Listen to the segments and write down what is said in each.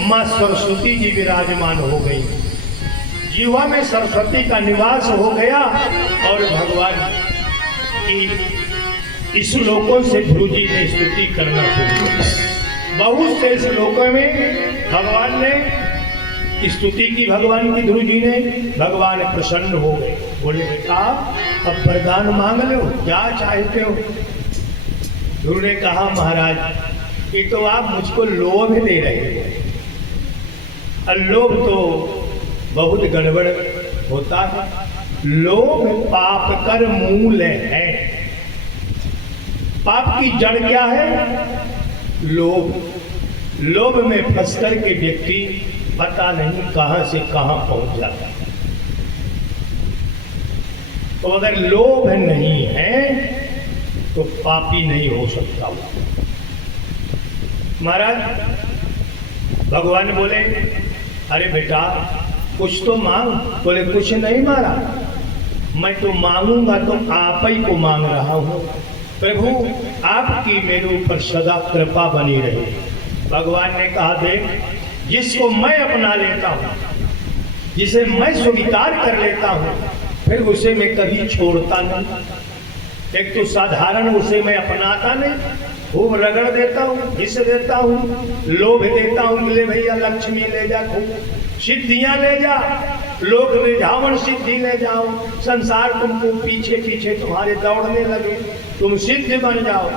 माँ सरस्वती जी विराजमान हो गई, जीवा में सरस्वती का निवास हो गया और भगवान की श्लोकों से ध्रुव जी ने स्तुति करना शुरू किया। बहुत से श्लोकों में भगवान ने स्तुति की, भगवान की ध्रुव जी ने। भगवान प्रसन्न हो गए, बोले बेटा अब वरदान मांग लो, क्या चाहते हो। ध्रुव ने कहा महाराज ये तो आप मुझको लोभ दे रहे हो, और लोभ तो बहुत गड़बड़ होता है। लोभ पाप कर मूल है। पाप की जड़ क्या है? लोभ। लोभ में फंस कर के व्यक्ति पता नहीं कहां से कहां पहुंच जाता है। तो अगर लोभ नहीं है तो पापी नहीं हो सकता। महाराज भगवान बोले अरे बेटा कुछ तो मांग। बोले कुछ नहीं मारा, मैं तो मांगूंगा तो आप ही को मांग रहा हूं। प्रभु आपकी मेरे ऊपर सदा कृपा बनी रहे। भगवान ने कहा देख जिसको मैं अपना लेता हूं, जिसे मैं स्वीकार कर लेता हूं, फिर उसे मैं कभी छोड़ता नहीं। एक तो साधारण उसे मैं अपनाता नहीं, खूब रगड़ देता हूँ, घिस देता हूँ, लोभ देता हूँ, ले भैया लक्ष्मी ले जा, खूब सिद्धियां ले जा, लोग रिझावन सिद्धि ले जाओ, संसार तुमको पीछे पीछे तुम्हारे दौड़ने लगे, तुम सिद्ध बन जाओ।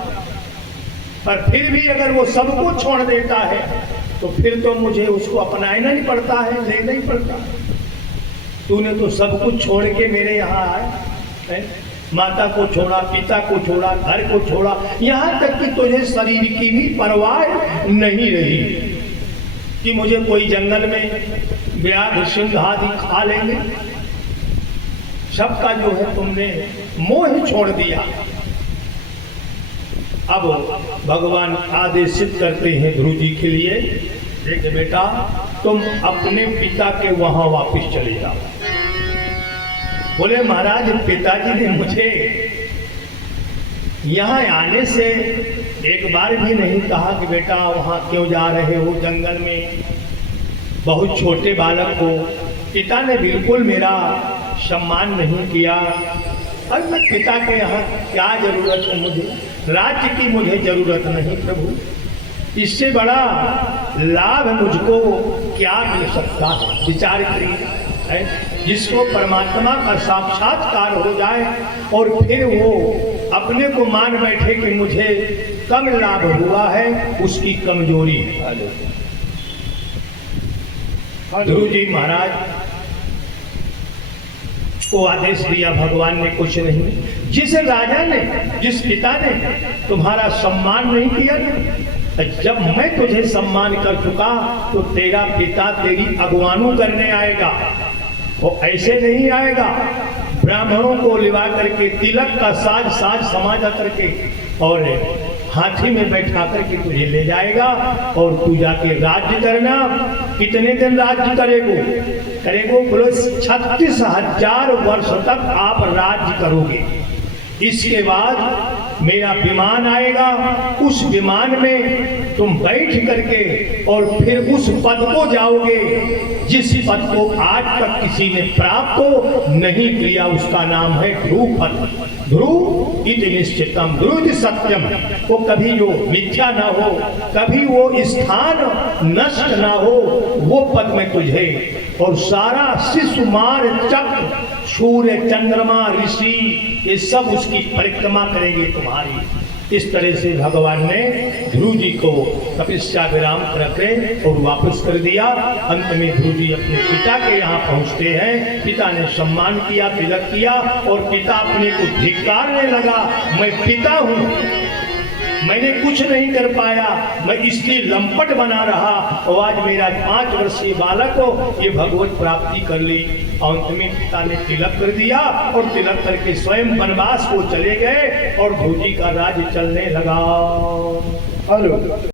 पर फिर भी अगर वो सबको छोड़ देता है तो फिर तो मुझे उसको अपनाना ही पड़ता है, लेना ही पड़ता। तूने तो सब कुछ छोड़ के मेरे यहाँ आए, माता को छोड़ा, पिता को छोड़ा, घर को छोड़ा, यहाँ तक कि तुझे शरीर की भी परवाह नहीं रही कि मुझे कोई जंगल में व्याघ्र सिंह आदि खा लेंगे। सबका जो है तुमने मोह छोड़ दिया। अब भगवान आदेशित करते हैं ध्रुव जी के लिए, देख बेटा तुम अपने पिता के वहां वापस चले जाओ। बोले महाराज पिताजी ने मुझे यहाँ आने से एक बार भी नहीं कहा कि बेटा वहाँ क्यों जा रहे हो जंगल में। बहुत छोटे बालक को पिता ने बिल्कुल मेरा सम्मान नहीं किया। और मैं पिता के यहाँ क्या जरूरत है, मुझे राज्य की मुझे जरूरत नहीं प्रभु। इससे बड़ा लाभ मुझको क्या मिल सकता है। विचार करिए है जिसको परमात्मा का साक्षात्कार हो जाए और फिर वो अपने को मान बैठे कि मुझे कम लाभ हुआ है, उसकी कमजोरी है। ध्रुव जी महाराज को आदेश दिया भगवान ने, कुछ नहीं। जिस राजा ने, जिस पिता ने तुम्हारा सम्मान नहीं किया ना, जब मैं तुझे सम्मान कर चुका तो तेरा पिता तेरी अगवानी करने आएगा। वो ऐसे नहीं आएगा ब्राह्मणों को लिवा करके तिलक का साज समाजा करके और हाथी में बैठा करके तुझे ले जाएगा और तू जाके राज्य करना। कितने दिन राज्य करेगो? बोलो 36,000 वर्ष तक आप राज्य करोगे। इसके बाद मेरा विमान आएगा, उस विमान में तुम बैठ करके और फिर उस पद को जाओगे जिस पद को आज तक किसी ने प्राप्त नहीं किया। उसका नाम है ध्रुव पद। ध्रुव इति निश्चितम, ध्रुव सत्यम। वो कभी जो मिथ्या ना हो, कभी वो स्थान नष्ट ना हो, वो पद में तुझे और सारा शिशुमार चक्र, सूर्य, चंद्रमा, ऋषि, ये सब उसकी परिक्रमा करेंगे तुम्हारी। इस तरह से भगवान ने ध्रुव जी को तपस्या विराम करके और वापस कर दिया। अंत में ध्रुव जी अपने पिता के यहाँ पहुँचते हैं। पिता ने सम्मान किया, तिलक किया और पिता अपने को धिक्कारने लगा। मैं पिता हूँ, मैंने कुछ नहीं कर पाया, मैं इसलिए लंपट बना रहा और आज मेरा 5 वर्षीय बालक को ये भगवत प्राप्ति कर ली। अंत में पिता ने तिलक कर दिया और तिलक करके स्वयं वनवास को चले गए और ध्रुव जी का राज्य चलने लगा। हेलो।